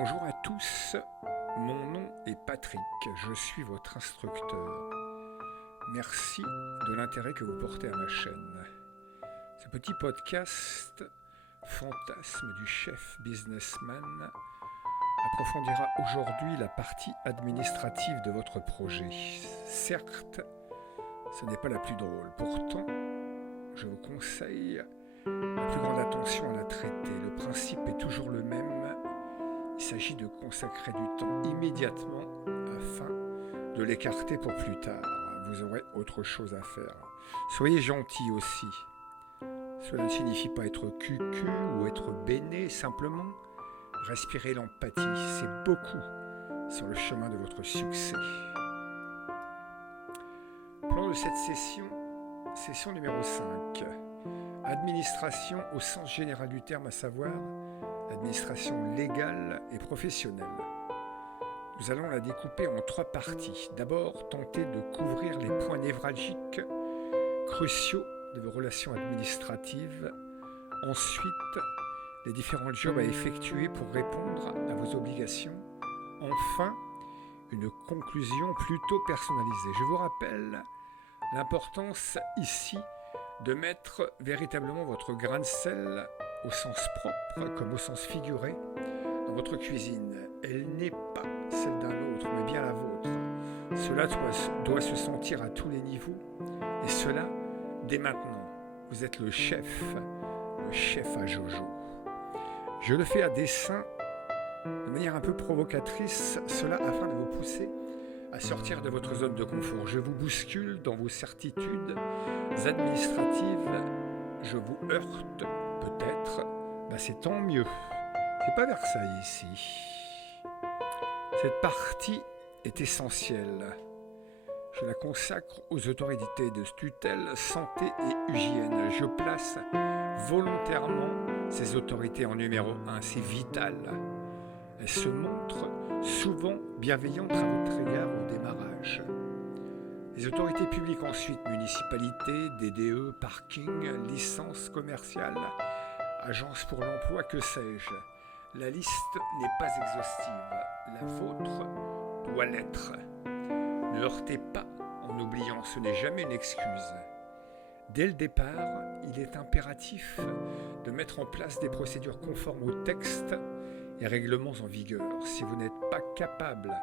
Bonjour à tous, mon nom est Patrick, je suis votre instructeur. Merci de l'intérêt que vous portez à ma chaîne. Ce petit podcast, Fantasme du chef businessman, approfondira aujourd'hui la partie administrative de votre projet. Certes, ce n'est pas la plus drôle, pourtant, je vous conseille la plus grande attention à la traiter. Le principe est toujours le même. Il s'agit de consacrer du temps immédiatement afin de l'écarter pour plus tard. Vous aurez autre chose à faire. Soyez gentil aussi. Cela ne signifie pas être cucu ou être béné, simplement respirer l'empathie. C'est beaucoup sur le chemin de votre succès. Plan de cette session numéro 5. Administration au sens général du terme, à savoir l'administration légale et professionnelle. Nous allons la découper en 3 parties. D'abord, tenter de couvrir les points névralgiques, cruciaux de vos relations administratives. Ensuite, les différents jobs à effectuer pour répondre à vos obligations. Enfin, une conclusion plutôt personnalisée. Je vous rappelle l'importance ici de mettre véritablement votre grain de sel au sens propre comme au sens figuré dans votre cuisine. Elle n'est pas celle d'un autre, mais bien la vôtre. Cela doit se sentir à tous les niveaux, et cela dès maintenant. Vous êtes le chef à Jojo. Je le fais à dessein, de manière un peu provocatrice, cela afin de vous pousser à sortir de votre zone de confort. Je vous bouscule dans vos certitudes administratives, je vous heurte peut-être, c'est tant mieux. C'est pas Versailles ici. Cette partie est essentielle. Je la consacre aux autorités de tutelle, santé et hygiène. Je place volontairement ces autorités en numéro 1. C'est vital. Elles se montrent souvent bienveillantes à votre égard au démarrage. Les autorités publiques ensuite, municipalités, DDE, parking, licences commerciales, agences pour l'emploi, que sais-je. La liste n'est pas exhaustive. La vôtre doit l'être. Ne heurtez pas en oubliant, ce n'est jamais une excuse. Dès le départ, il est impératif de mettre en place des procédures conformes aux textes et règlements en vigueur. Si vous n'êtes pas capable,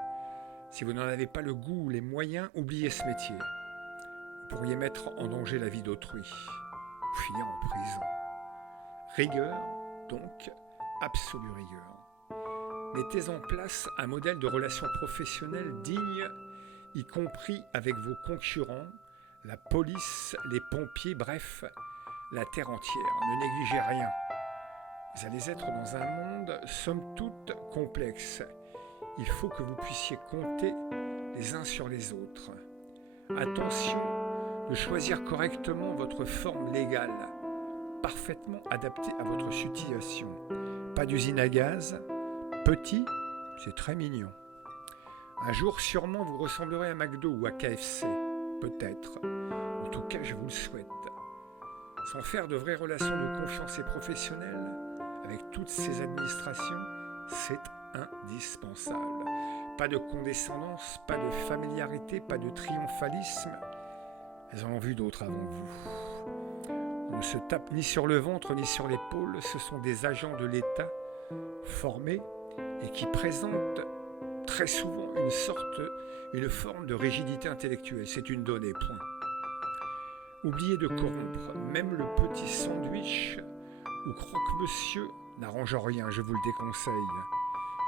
si vous n'en avez pas le goût ou les moyens, oubliez ce métier. Vous pourriez mettre en danger la vie d'autrui ou finir en prison. Rigueur, donc, absolue rigueur. Mettez en place un modèle de relations professionnelles digne, y compris avec vos concurrents, la police, les pompiers, bref, la terre entière. Ne négligez rien. Vous allez être dans un monde, somme toute, complexe. Il faut que vous puissiez compter les uns sur les autres. Attention de choisir correctement votre forme légale, parfaitement adaptée à votre situation. Pas d'usine à gaz, petit, c'est très mignon. Un jour, sûrement, vous ressemblerez à McDo ou à KFC, peut-être. En tout cas, je vous le souhaite. Sans faire de vraies relations de confiance et professionnelles, avec toutes ces administrations, c'est indispensable. Pas de condescendance, pas de familiarité, pas de triomphalisme. Elles en ont vu d'autres avant vous. On ne se tape ni sur le ventre ni sur l'épaule. Ce sont des agents de l'État formés et qui présentent très souvent une forme de rigidité intellectuelle. C'est une donnée, point. Oubliez de corrompre. Même le petit sandwich ou croque-monsieur n'arrange rien, je vous le déconseille.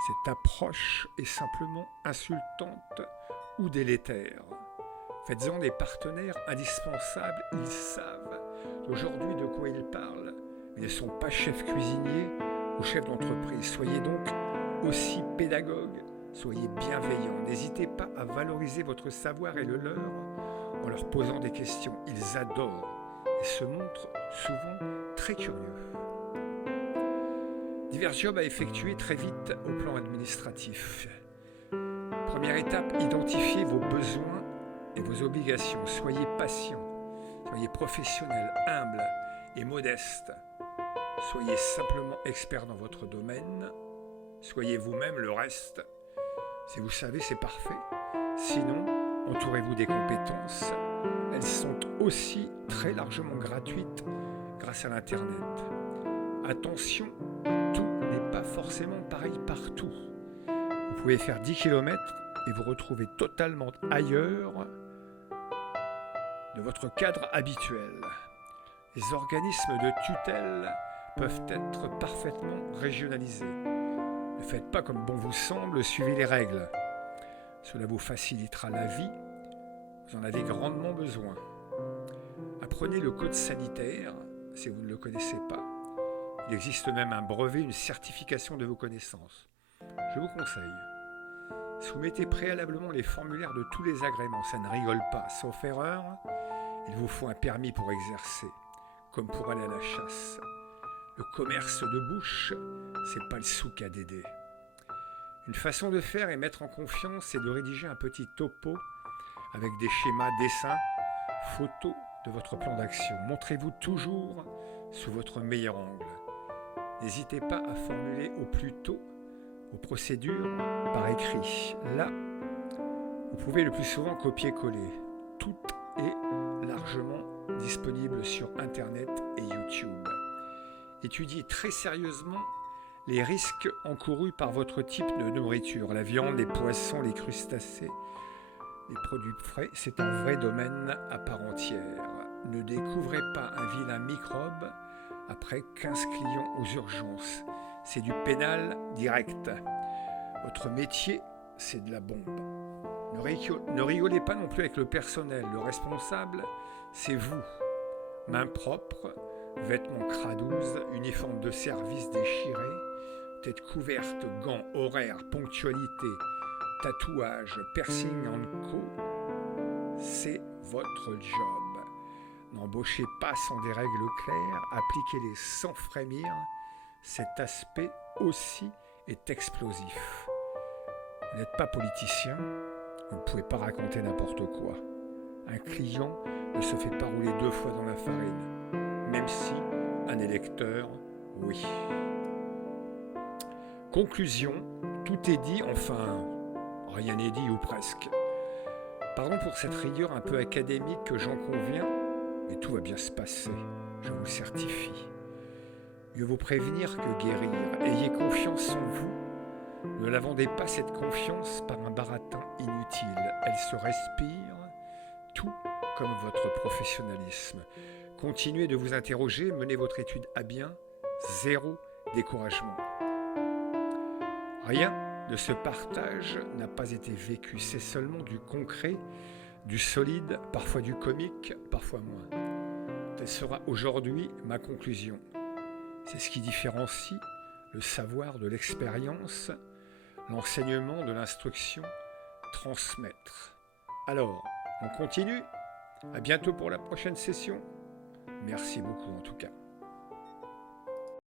Cette approche est simplement insultante ou délétère. Faites-en des partenaires indispensables, ils savent aujourd'hui de quoi ils parlent. Ils ne sont pas chefs cuisiniers ou chefs d'entreprise. Soyez donc aussi pédagogues, soyez bienveillants. N'hésitez pas à valoriser votre savoir et le leur en leur posant des questions. Ils adorent et se montrent souvent très curieux. Divers jobs à effectuer très vite au plan administratif. Première étape, identifiez vos besoins et vos obligations. Soyez patient, soyez professionnel, humble et modeste. Soyez simplement expert dans votre domaine. Soyez vous-même, le reste, si vous savez, c'est parfait. Sinon, entourez-vous des compétences. Elles sont aussi très largement gratuites grâce à l'Internet. Attention, tout n'est pas forcément pareil partout. Vous pouvez faire 10 km et vous retrouver totalement ailleurs de votre cadre habituel. Les organismes de tutelle peuvent être parfaitement régionalisés. Ne faites pas comme bon vous semble, suivez les règles. Cela vous facilitera la vie, vous en avez grandement besoin. Apprenez le code sanitaire si vous ne le connaissez pas. Il existe même un brevet, une certification de vos connaissances. Je vous conseille. Soumettez préalablement les formulaires de tous les agréments, ça ne rigole pas. Sauf erreur, il vous faut un permis pour exercer, comme pour aller à la chasse. Le commerce de bouche, c'est pas le souk à Dédé. Une façon de faire et mettre en confiance, c'est de rédiger un petit topo avec des schémas, dessins, photos de votre plan d'action. Montrez-vous toujours sous votre meilleur angle. N'hésitez pas à formuler au plus tôt vos procédures par écrit. Là, vous pouvez le plus souvent copier-coller. Tout est largement disponible sur Internet et YouTube. Étudiez très sérieusement les risques encourus par votre type de nourriture. La viande, les poissons, les crustacés, les produits frais, c'est un vrai domaine à part entière. Ne découvrez pas un vilain microbe après 15 clients aux urgences. C'est du pénal direct. Votre métier, c'est de la bombe. Ne rigolez pas non plus avec le personnel. Le responsable, c'est vous. Mains propres, vêtements cradouze, uniforme de service déchiré, tête couverte, gants, horaires, ponctualité, tatouage, piercing en co, c'est votre job. N'embauchez pas sans des règles claires, appliquez-les sans frémir. Cet aspect aussi est explosif. Vous n'êtes pas politicien, vous ne pouvez pas raconter n'importe quoi. Un client ne se fait pas rouler 2 fois dans la farine, même si un électeur, oui. Conclusion, tout est dit, enfin, rien n'est dit ou presque. Pardon pour cette rigueur un peu académique que j'en conviens, mais tout va bien se passer, je vous le certifie. Mieux vaut prévenir que guérir. Ayez confiance en vous. Ne la vendez pas cette confiance par un baratin inutile. Elle se respire, tout comme votre professionnalisme. Continuez de vous interroger, menez votre étude à bien, zéro découragement. Rien de ce partage n'a pas été vécu, c'est seulement du concret, du solide, parfois du comique, parfois moins. Telle sera aujourd'hui ma conclusion. C'est ce qui différencie le savoir de l'expérience, l'enseignement de l'instruction, transmettre. Alors, on continue. À bientôt pour la prochaine session. Merci beaucoup en tout cas.